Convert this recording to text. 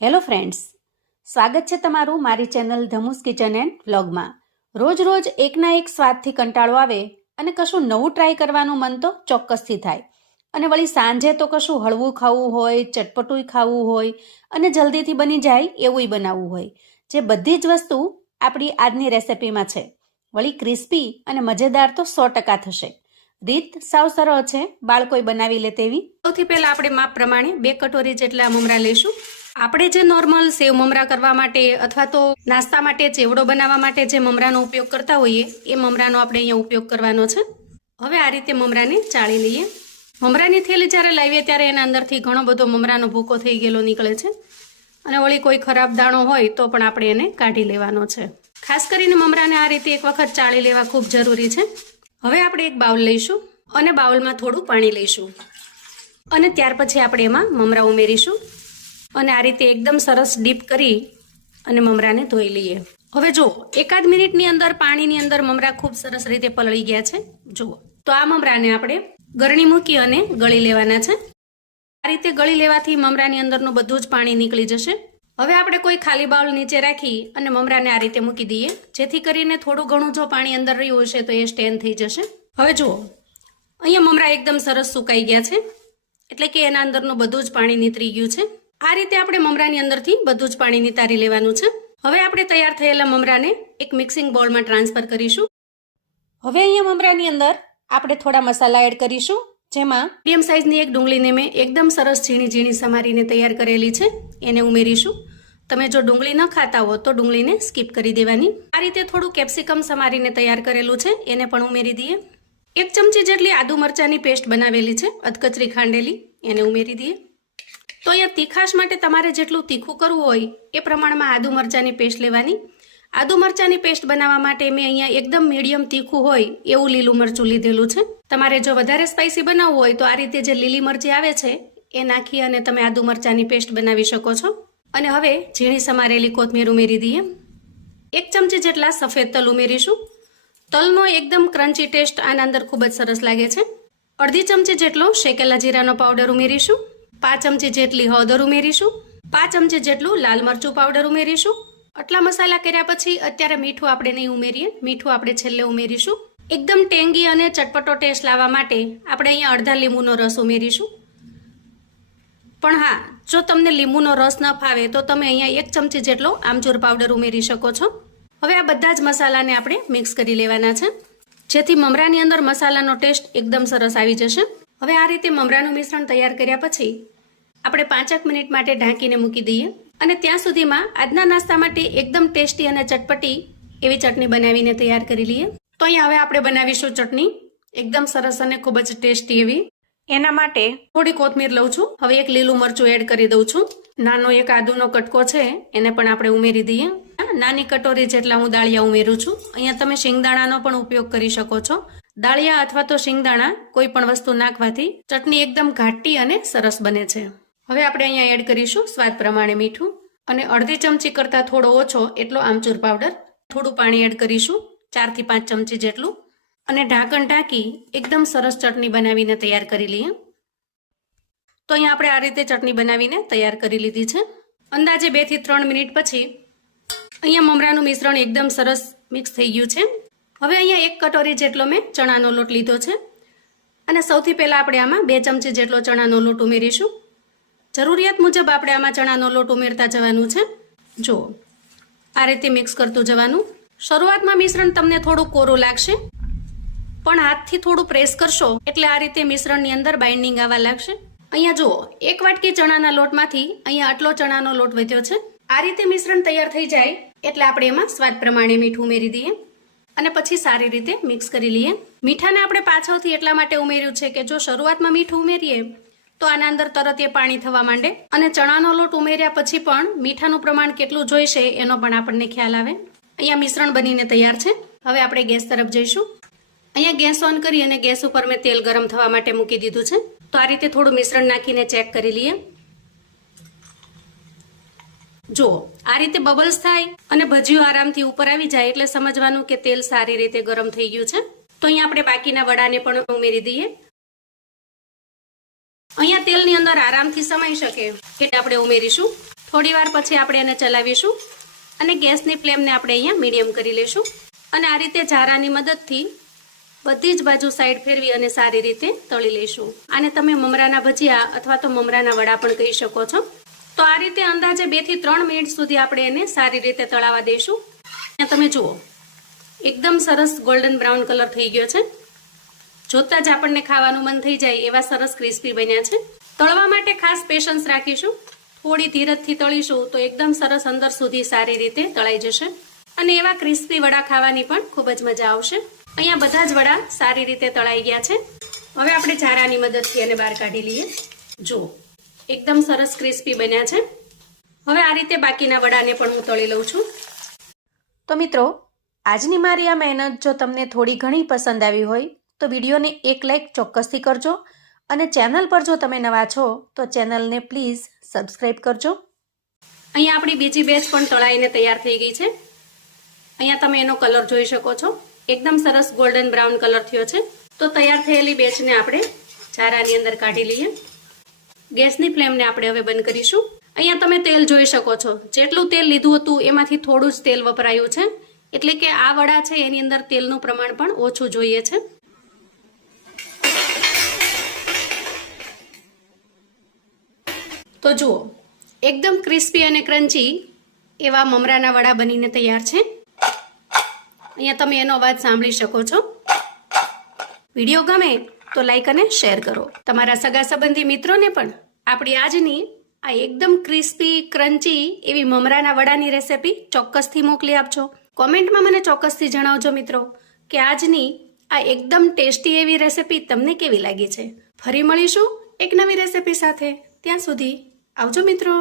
Hello friends, સ્વાગત છે તમારું મારી ચેનલ ધમુસ કિચન એન્ડ વ્લોગમાં। રોજ રોજ એકના એક સ્વાદથી કંટાળો આવે અને કશું નવું ટ્રાય કરવાનું મન તો ચોક્કસથી થાય। અને વળી સાંજે તો કશું હળવું ખાવું હોય, ચટપટું ખાવું હોય અને જલ્દીથી બની જાય એવું બનાવવું હોય, જે બધી જ વસ્તુ આપણી આજની રેસિપીમાં છે। વળી ક્રિસ્પી અને મજેદાર તો 100% થશે। રીત સાવ સરળ છે, બાળકોય બનાવી લે તેવી। સૌથી પહેલા આપણે માપ પ્રમાણે 2 કટોરી જેટલા મમરા લઈશું। આપણે જે નોર્મલ સેવ મમરા કરવા માટે અથવા તો નાસ્તા માટે ચેવડો બનાવવા માટે જે મમરાનો ઉપયોગ કરતા હોઈએ એ મમરાનો આપણે અહીંયા ઉપયોગ કરવાનો છે। હવે આ રીતે મમરાને ચાળી લઈએ। મમરાની થેલી જ્યારે લાવીએ ત્યારે એના અંદરથી ઘણો બધો મમરાનો ભૂકો થઈ ગયેલો નીકળે છે અને વળી કોઈ ખરાબ દાણો હોય તો પણ આપણે એને કાઢી લેવાનો છે। ખાસ કરીને મમરાને આ રીતે એક વખત ચાળી લેવા ખૂબ જરૂરી છે। હવે આપણે એક બાઉલ લઈશું અને બાઉલમાં થોડું પાણી લઈશું અને ત્યાર પછી આપણે એમાં મમરા ઉમેરીશું અને આ રીતે એકદમ સરસ ડીપ કરી અને મમરાને ધોઈ લઈએ। હવે જો એકાદ મિનિટની અંદર પાણીની અંદર મમરા ખૂબ સરસ રીતે પલળી ગયા છે। જુઓ તો આ મમરાને આપણે ગરણી મૂકી અને ગળી લેવાના છે। આ રીતે ગળી લેવાથી મમરાની અંદરનું બધું જ પાણી નીકળી જશે। હવે આપણે કોઈ ખાલી બાઉલ નીચે રાખી અને મમરાને આ રીતે મૂકી દઈએ, જેથી કરીને થોડું ઘણું જો પાણી અંદર રહ્યું હશે તો એ સ્ટેન થઈ જશે। હવે જુઓ અહીંયા મમરા એકદમ સરસ સુકાઈ ગયા છે, એટલે કે એના અંદરનું બધું જ પાણી નીતરી ગયું છે। આ રીતે આપણે મમરાની અંદરથી બધું જ પાણી નિતારી લેવાનું છે। હવે આપણે તૈયાર થયેલા મમરાને એક મિક્સિંગ બોલમાં ટ્રાન્સફર કરીશું। હવે અહીંયા મમરાની અંદર આપણે થોડા મસાલા એડ કરીશું, જેમાં મીડિયમ સાઇઝની એક ડુંગળીને મેં એકદમ સરસ ઝીણી ઝીણી સમારીને તૈયાર કરેલી છે, એને ઉમેરીશું। તમે જો ડુંગળી ન ખાતા હો તો ડુંગળીને સ્કીપ કરી દેવાની। આ રીતે થોડું કેપ્સિકમ સમારીને તૈયાર કરેલું છે, એને પણ ઉમેરી દઈએ। 1 ચમચી જેટલી આદુ મરચાંની પેસ્ટ બનાવેલી છે, અધકચરી ખાંડેલી, એને ઉમેરી દઈએ। તો અહીંયા તીખાશ માટે તમારે જેટલું તીખું કરવું હોય એ પ્રમાણમાં આદુ મરચાંની પેસ્ટ લેવાની। આદુ મરચાંની પેસ્ટ બનાવવા માટે મેં અહીંયા એકદમ મીડિયમ તીખું હોય એવું લીલું મરચું લીધેલું છે। તમારે જો વધારે સ્પાઇસી બનાવવું હોય તો આ રીતે જે લીલી મરચી આવે છે એ નાખી અને તમે આદુ મરચાંની પેસ્ટ બનાવી શકો છો। અને હવે ઝીણી સમારેલી કોથમીર ઉમેરી દઈએ। 1 ચમચી જેટલા સફેદ તલ ઉમેરીશું। તલનો એકદમ ક્રન્ચી ટેસ્ટ આના અંદર ખૂબ જ સરસ લાગે છે। અડધી ચમચી જેટલો શેકેલા જીરાનો પાવડર ઉમેરીશું। 5 ચમચી જેટલી હળદર ઉમેરીશું। 5 ચમચી જેટલું લાલ મરચું પાવડર ઉમેરીશું। આટલા મસાલા કર્યા પછી અત્યારે મીઠું આપણે નહીં ઉમેરીએ, મીઠું આપણે છેલ્લે ઉમેરીશું। એકદમ ટેંગી અને ચટપટો ટેસ્ટ લાવવા માટે આપણે અહીંયા અડધા લીંબુનો રસ ઉમેરીશું। પણ હા, જો તમને લીંબુનો રસ ન ફાવે તો તમે અહીંયા 1 ચમચી જેટલો આમચૂર પાવડર ઉમેરી શકો છો। હવે આ બધા જ મસાલાને આપણે મિક્સ કરી લેવાના છે, જેથી મમરાની અંદર મસાલાનો ટેસ્ટ એકદમ સરસ આવી જશે। હવે આ રીતે મમરાનું મિશ્રણ તૈયાર કર્યા પછી આપણે 5 મિનિટ માટે ઢાંકીને મૂકી દઈએ અને ત્યાં સુધીમાં આજના નાસ્તા માટે એકદમ ટેસ્ટી અને ચટપટી એવી ચટણી બનાવીને તૈયાર કરી લઈએ। તો અહીંયા હવે આપણે બનાવીશું ચટણી એકદમ સરસ અને ખૂબ જ ટેસ્ટી એવી। એના માટે થોડી કોથમીર લઉં છું, હવે એક લીલું મરચું એડ કરી દઉં છું, નાનો એક આદુનો કટકો છે એને પણ આપણે ઉમેરી દઈએ। નાની કટોરી જેટલા હું દાળિયા ઉમેરું છું। અહીંયા તમે શિંગદાણાનો પણ ઉપયોગ કરી શકો છો। દાળિયા અથવા તો શિંગદાણા કોઈ પણ વસ્તુ નાખવાથી ચટણી એકદમ ઘાટી અને સરસ બને છે। હવે આપણે અહીંયા એડ કરીશું સ્વાદ પ્રમાણે મીઠું અને અડધી ચમચી કરતાં થોડો ઓછો એટલો આમચૂર પાવડર। થોડું પાણી એડ કરીશું, 4 થી 5 ચમચી જેટલું, અને ઢાંકણ ઢાંકી એકદમ સરસ ચટણી બનાવીને તૈયાર કરી લઈએ। તો અહીંયા આપણે આ રીતે ચટણી બનાવીને તૈયાર કરી લીધી છે। અંદાજે 2 થી 3 મિનિટ પછી અહીંયા મમરાનું મિશ્રણ એકદમ સરસ મિક્સ થઈ ગયું છે। હવે અહીંયા 1 કટોરી જેટલો મેં ચણાનો લોટ લીધો છે અને સૌથી પહેલાં આપણે આમાં 2 ચમચી જેટલો ચણાનો લોટ ઉમેરીશું। જરૂરિયાત મુજબ આપણે આમાં ચણાનો લોટ ઉમેરતા જવાનું છે। જો આ રીતે મિક્સ કરતું જવાનું। શરૂઆતમાં મિશ્રણ તમને થોડું કોરું લાગશે, પણ હાથથી થોડું પ્રેસ કરશો એટલે આ રીતે મિશ્રણની અંદર બાઇન્ડિંગ આવવા લાગશે। અહીંયા જુઓ 1 વાટકી ચણાના લોટમાંથી અહીંયા આટલો ચણાનો લોટ વધ્યો છે। આ રીતે મિશ્રણ તૈયાર થઈ જાય એટલે આપણે એમાં સ્વાદ પ્રમાણે મીઠું ઉમેરી દઈએ અને પછી સારી રીતે મિક્સ કરી લઈએ। મીઠાને આપણે પાછળથી એટલા માટે ઉમેર્યું છે કે જો શરૂઆતમાં મીઠું ઉમેરીએ તો આના અંદર તરત એ પાણી થવા માંડે અને ચણાનો લોટ ઉમેર્યા પછી પણ મીઠાનું પ્રમાણ કેટલું જોઈશે એનો પણ આપણને ખ્યાલ આવે। અહીંયા મિશ્રણ બનીને તૈયાર છે। હવે આપણે ગેસ તરફ જઈશું। અહીંયા ગેસ ઓન કરી અને ગેસ ઉપર મેં તેલ ગરમ થવા માટે મૂકી દીધું છે। તો આ રીતે થોડું મિશ્રણ નાખીને ચેક કરી લઈએ। જુઓ આ રીતે બબલ્સ થાય અને ભજીયો આરામથી ઉપર આવી જાય એટલે સમજવાનું કે તેલ સારી રીતે ગરમ થઈ ગયું છે। તો અહીંયા આપણે બાકીના વડાને પણ ઉમેરી દઈએ। અહીંયા તેલની અંદર આરામથી સમાઈ શકે એટલે આપણે ઉમેરીશું થોડી વાર પછી આપણે એને ચલાવીશું અને ગેસની ફ્લેમને આપણે અહીંયા મીડિયમ કરી લઈશું અને આ રીતે ઝારાની મદદથી બધી જ બાજુ સાઈડ ફેરવી અને સારી રીતે તળી લઈશું. આને તમે મમરાના ભજીયા અથવા તો મમરાના વડા પણ કહી શકો છો. તો આ રીતે અંદાજે 2 થી 3 મિનિટ સુધી આપણે એને સારી રીતે તળાવવા દઈશું. તમે જુઓ એકદમ સરસ ગોલ્ડન બ્રાઉન કલર થઈ ગયો છે. જોતા જ આપણને ખાવાનું મન થઈ જાય એવા સરસ ક્રિસ્પી બન્યા છે. તળવા માટે ખાસ પેશન્સ રાખીશું. થોડી ધીરજથી તળીશું તો એકદમ સરસ અંદર સુધી સારી રીતે તળાઈ જશે અને એવા ક્રિસ્પી વડા ખાવાની પણ ખૂબ જ મજા આવશે. અહીંયા બધા જ વડા સારી રીતે તળાઈ ગયા છે. હવે આપણે ઝારાની મદદથી એને બહાર કાઢી લઈએ. જુઓ એકદમ સરસ ક્રિસ્પી બન્યા છે. હવે આ રીતે બાકીના વડાને પણ હું તળી લઉં છું. તો મિત્રો, આજની મારી આ મહેનત જો તમને થોડી ઘણી પસંદ આવી હોય તો વિડીયોને એક લાઈક ચોક્કસથી કરજો અને ચેનલ પર જો તમે નવા છો તો ચેનલને પ્લીઝ સબસ્ક્રાઈબ કરજો. અહીંયા આપણી બીજી બેચ પણ તળાઈને તૈયાર થઈ ગઈ છે. અહીંયા તમે એનો કલર જોઈ શકો છો. એકદમ સરસ ગોલ્ડન બ્રાઉન કલર થયો છે. તો તૈયાર થયેલી બેચને આપણે ઝારાની અંદર કાઢી લઈએ. ગેસની ફ્લેમને આપણે હવે બંધ કરીશું. અહીંયા તમે તેલ જોઈ શકો છો. જેટલું તેલ લીધું હતું એમાંથી થોડું જ તેલ વપરાયું છે. એટલે કે આ વડા છે એની અંદર તેલનું પ્રમાણ પણ ઓછું જોઈએ છે. તો જુઓ એકદમ ક્રિસ્પી અને ક્રન્ચી એવા મમરાના વડા બનીને તૈયાર છે. અહીંયા તમે એનો અવાજ સાંભળી શકો છો. વિડીયો ગમે તો લાઈક અને શેર કરો. તમારા સગા સંબંધી મિત્રોને પણ આપણી આજની આ એકદમ ક્રિસ્પી ક્રન્ચી એવી મમરાના વડાની રેસિપી ચોક્કસથી મોકલી આપજો. કોમેન્ટમાં મને ચોક્કસથી જણાવજો મિત્રો કે આજની આ એકદમ ટેસ્ટી એવી રેસિપી તમને કેવી લાગી છે. ફરી મળીશું એક નવી રેસિપી સાથે. ત્યાં સુધી આવજો મિત્રો.